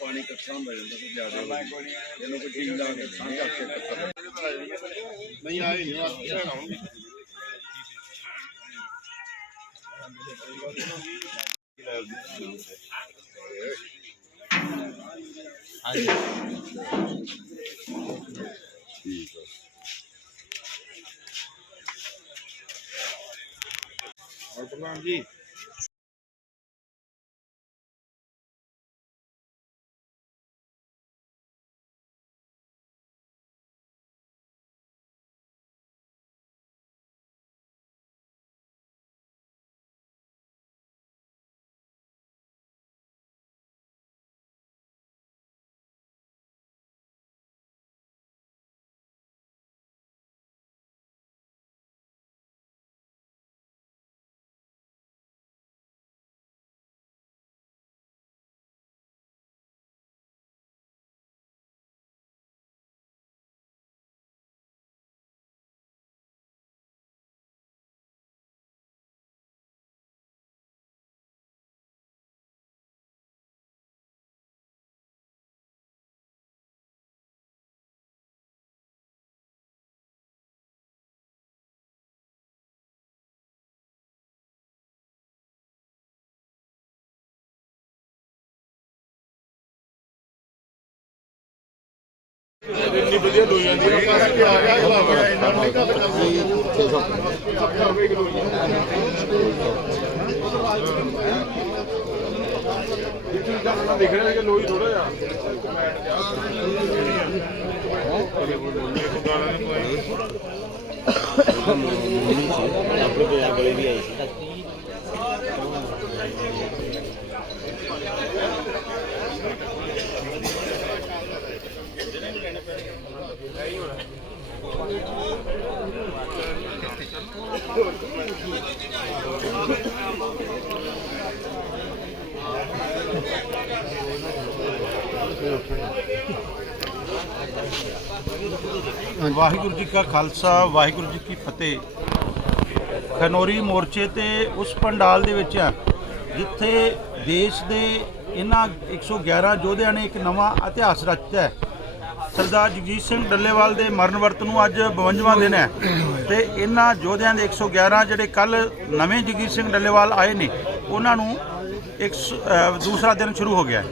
पानी कच्चा नहीं आए हाँ जी ठीक है Olha o Landim. ਇੰਨੀ ਵਧੀਆ ਲੋਈ ਜਾਂਦੀ ਹੈ ਆ। ਗਿਆ ਹਲਾ ਗਿਆ ਇੰਨਾ ਨਹੀਂ ਘੱਟ ਕਰਦਾ ਦੇਖ ਰਿਹਾ ਕਿ ਲੋਈ ਥੋੜਾ ਜਿਹਾ ਆਪਣੇ ਕੋਲ ਗਲੇ ਵੀ ਆਈ ਸੀ ਵਾਹਿਗੁਰੂ ਜੀ ਕਾ ਖਾਲਸਾ, ਵਾਹਿਗੁਰੂ ਜੀ ਕੀ ਫਤਿਹ। ਖਨੋਰੀ ਮੋਰਚੇ ਤੇ ਉਸ ਪੰਡਾਲ ਦੇ ਵਿੱਚ ਆ, ਜਿੱਥੇ ਦੇਸ਼ ਦੇ ਇਹਨਾਂ 111 ਯੋਧਿਆਂ ਨੇ ਇੱਕ ਨਵਾਂ ਇਤਿਹਾਸ ਰਚਿਆ ਹੈ। ਸਰਦਾਰ ਜਗਜੀਤ ਸਿੰਘ ਡੱਲੇਵਾਲ ਦੇ ਮਰਨ ਵਰਤ ਨੂੰ ਅੱਜ 52ਵਾਂ ਦਿਨ ਹੈ। ਤੇ ਇਹਨਾਂ ਯੋਧਿਆਂ ਦੇ 111 ਜਿਹੜੇ ਕੱਲ ਨਵੇਂ ਜਗਜੀਤ ਸਿੰਘ ਡੱਲੇਵਾਲ ਆਏ ਨੇ, ਉਹਨਾਂ ਨੂੰ ਇੱਕ ਸ- ਦੂਸਰਾ ਦਿਨ ਸ਼ੁਰੂ ਹੋ ਗਿਆ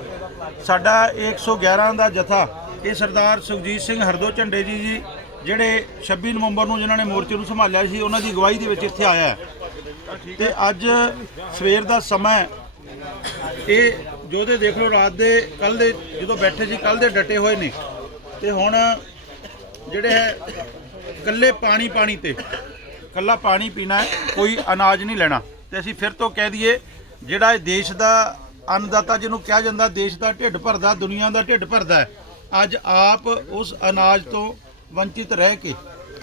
ਸਾਡਾ ਇਹ 111 ਦਾ ਜਥਾ, ਇਹ ਸਰਦਾਰ ਸੁਖਜੀਤ ਸਿੰਘ ਹਰਦੋ ਝੰਡੇ ਜੀ ਜੀ, ਜਿਹੜੇ 26 ਨਵੰਬਰ ਨੂੰ ਜਿਨ੍ਹਾਂ ਨੇ ਮੋਰਚੇ ਨੂੰ ਸੰਭਾਲਿਆ ਸੀ, ਉਹਨਾਂ ਦੀ ਅਗਵਾਈ ਦੇ ਵਿੱਚ ਇੱਥੇ ਆਇਆ ਹੈ। ਤੇ ਅੱਜ ਸਵੇਰ ਦਾ ਸਮਾਂ ਇਹ ਜੋਧੇ ਦੇਖ ਲਓ, ਰਾਤ ਦੇ ਕੱਲ ਦੇ ਜਦੋਂ ਬੈਠੇ ਸੀ ਕੱਲ ਦੇ ਡਟੇ ਹੋਏ ਨੇ। ਤੇ ਹੁਣ ਜਿਹੜੇ ਹੈ ਕੱਲੇ ਪਾਣੀ ਪਾਣੀ ਤੇ ਕੱਲਾ ਪਾਣੀ ਪੀਣਾ ਹੈ, ਕੋਈ ਅਨਾਜ ਨਹੀਂ ਲੈਣਾ। ਤੇ ਅਸੀਂ ਫਿਰ ਤੋਂ ਕਹਿ ਦਈਏ, ਜਿਹੜਾ ਇਹ ਦੇਸ਼ ਦਾ ਅੰਨਦਾਤਾ ਜਿਹਨੂੰ ਕਿਹਾ ਜਾਂਦਾ, ਦੇਸ਼ ਦਾ ਢਿੱਡ ਭਰਦਾ, ਦੁਨੀਆ ਦਾ ਢਿੱਡ ਭਰਦਾ ਹੈ, ਅੱਜ ਆਪ ਉਸ ਅਨਾਜ ਤੋਂ ਵੰਚਿਤ ਰਹਿ ਕੇ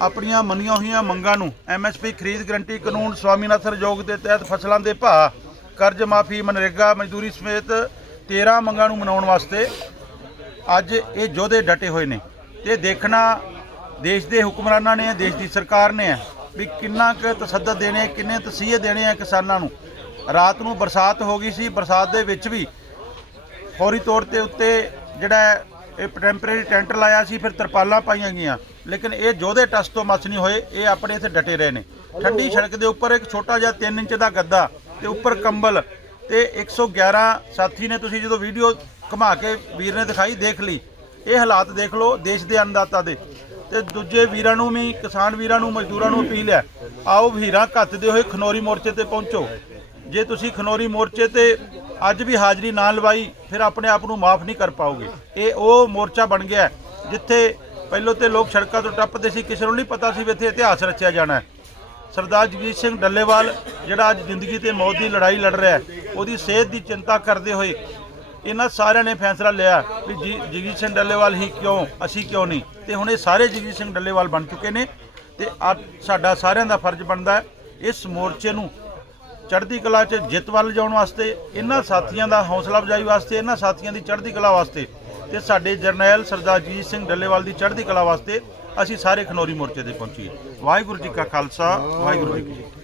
ਆਪਣੀਆਂ ਮੰਨੀਆਂ ਹੋਈਆਂ ਮੰਗਾਂ ਨੂੰ ਐਮਐਸਪੀ ਖਰੀਦ ਗਰੰਟੀ ਕਾਨੂੰਨ ਸਵਾਮੀਨਾਥਨ ਯੋਗ ਦੇ ਤਹਿਤ ਫਸਲਾਂ ਦੇ ਭਾਅ, ਕਰਜ਼ ਮਾਫੀ, ਮਨਰੇਗਾ, ਮਜ਼ਦੂਰੀ ਸਮੇਤ 13 ਮੰਗਾਂ ਨੂੰ ਮਨਾਉਣ ਵਾਸਤੇ ਅੱਜ ਇਹ ਯੋਧੇ ਡਟੇ ਹੋਏ ਨੇ। ਤੇ ਦੇਖਣਾ ਦੇਸ਼ ਦੇ ਹੁਕਮਰਾਨਾਂ ਨੇ, ਦੇਸ਼ ਦੀ ਸਰਕਾਰ ਨੇ ਹੈ ਵੀ ਕਿੰਨਾ ਕੁ ਤਸੱਦਦ ਦੇਣੇ, ਕਿੰਨੇ ਤਸੀਹੇ ਦੇਣੇ ਆ ਕਿਸਾਨਾਂ ਨੂੰ। ਰਾਤ ਨੂੰ ਬਰਸਾਤ ਹੋ ਗਈ ਸੀ, ਬਰਸਾਤ ਦੇ ਵਿੱਚ ਵੀ ਫੌਰੀ ਤੌਰ ਤੇ ਉੱਤੇ ਜਿਹੜਾ ਇਹ ਟੈਂਪਰੇਰੀ ਟੈਂਟ ਲਾਇਆ ਸੀ, ਫਿਰ ਤਰਪਾਲਾਂ ਪਾਈਆਂ ਗਈਆਂ। ਲੇਕਿਨ ਇਹ ਜੋਧੇ ਟਸ ਤੋਂ ਮਸ ਨਹੀਂ ਹੋਏ, ਇਹ ਆਪਣੇ ਇੱਥੇ ਡਟੇ ਰਹੇ ਨੇ। ਠੰਡੀ ਸੜਕ ਦੇ ਉੱਪਰ ਇੱਕ ਛੋਟਾ ਜਿਹਾ 3 ਇੰਚ ਦਾ ਗੱਦਾ ਤੇ ਉੱਪਰ ਕੰਬਲ ਤੇ 111 ਸਾਥੀ ਨੇ। ਤੁਸੀਂ ਜਦੋਂ ਵੀਡੀਓ ਘੁਮਾ ਕੇ ਵੀਰ ਨੇ ਦਿਖਾਈ, ਦੇਖ ਲਈ। ਇਹ ਹਾਲਾਤ ਦੇਖ ਲਓ, ਦੇਸ਼ ਦੇ ਅੰਨਦਾਤਾ ਦੇ। ਤੇ ਦੂਜੇ ਵੀਰਾਂ ਨੂੰ ਵੀ, ਕਿਸਾਨ ਵੀਰਾਂ ਨੂੰ, ਮਜ਼ਦੂਰਾਂ ਨੂੰ ਅਪੀਲ ਹੈ, ਆਓ ਵੀਰਾਂ ਘੱਤਦੇ ਹੋਏ ਖਨੋਰੀ ਮੋਰਚੇ ਤੇ ਪਹੁੰਚੋ। ਜੇ ਤੁਸੀਂ ਖਨੋਰੀ ਮੋਰਚੇ ਤੇ ਅੱਜ ਵੀ ਹਾਜ਼ਰੀ ਨਾ ਲਵਾਈ, ਫਿਰ ਆਪਣੇ ਆਪ ਨੂੰ ਮਾਫ ਨਹੀਂ ਕਰ ਪਾਓਗੇ। ਇਹ ਉਹ ਮੋਰਚਾ ਬਣ ਗਿਆ ਜਿੱਥੇ ਪਹਿਲੋਂ ਤੇ ਲੋਕ ਸੜਕਾਂ ਤੋਂ ਟੱਪਦੇ ਸੀ, ਕਿਸੇ ਨੂੰ ਨਹੀਂ ਪਤਾ ਸੀ ਵੀ ਇੱਥੇ ਇਤਿਹਾਸ ਰਚਿਆ ਜਾਣਾ ਹੈ। ਸਰਦਾਰ ਜਗਜੀਤ ਸਿੰਘ ਡੱਲੇਵਾਲ, ਜਿਹੜਾ ਅੱਜ ਜ਼ਿੰਦਗੀ ਤੇ ਮੌਤ ਦੀ ਲੜਾਈ ਲੜ ਰਿਹਾ ਹੈ, ਉਹਦੀ ਸਿਹਤ ਦੀ ਚਿੰਤਾ ਕਰਦੇ ਹੋਏ ਇਹਨਾਂ ਸਾਰਿਆਂ ਨੇ ਫੈਸਲਾ ਲਿਆ ਵੀ ਜੀ- ਜਗਜੀਤ ਸਿੰਘ ਡੱਲੇਵਾਲ ਹੀ ਕਿਉਂ, ਅਸੀਂ ਕਿਉਂ ਨਹੀਂ? ਤੇ ਹੁਣ ਇਹ ਸਾਰੇ ਜਗਜੀਤ ਸਿੰਘ ਡੱਲੇਵਾਲ ਬਣ ਚੁੱਕੇ ਨੇ ਤੇ ਅੱਜ ਸਾਡਾ ਸਾਰਿਆਂ ਦਾ ਫਰਜ਼ ਬਣਦਾ ਹੈ, ਇਸ ਮੋਰਚੇ ਨੂੰ ਚੜ੍ਹਦੀ ਕਲਾ 'ਚ ਜਿੱਤ ਵੱਲ ਲਿਜਾਉਣ ਵਾਸਤੇ, ਇਹਨਾਂ ਸਾਥੀਆਂ ਦਾ ਹੌਸਲਾ ਅਫਜ਼ਾਈ ਵਾਸਤੇ, ਇਹਨਾਂ ਸਾਥੀਆਂ ਦੀ ਚੜ੍ਹਦੀ ਕਲਾ ਵਾਸਤੇ ਤੇ ਸਾਡੇ ਜਰਨੈਲ ਸਰਦਾਰ ਜੀਤ ਸਿੰਘ ਡੱਲੇਵਾਲ ਦੀ ਚੜ੍ਹਦੀ ਕਲਾ ਵਾਸਤੇ ਅਸੀਂ ਸਾਰੇ ਖਨੌਰੀ ਮੋਰਚੇ ਤੇ ਪਹੁੰਚੀਏ। ਵਾਹਿਗੁਰੂ ਜੀ ਕਾ ਖਾਲਸਾ, ਵਾਹਿਗੁਰੂ ਜੀ ਕੀ ਫਤਿਹ।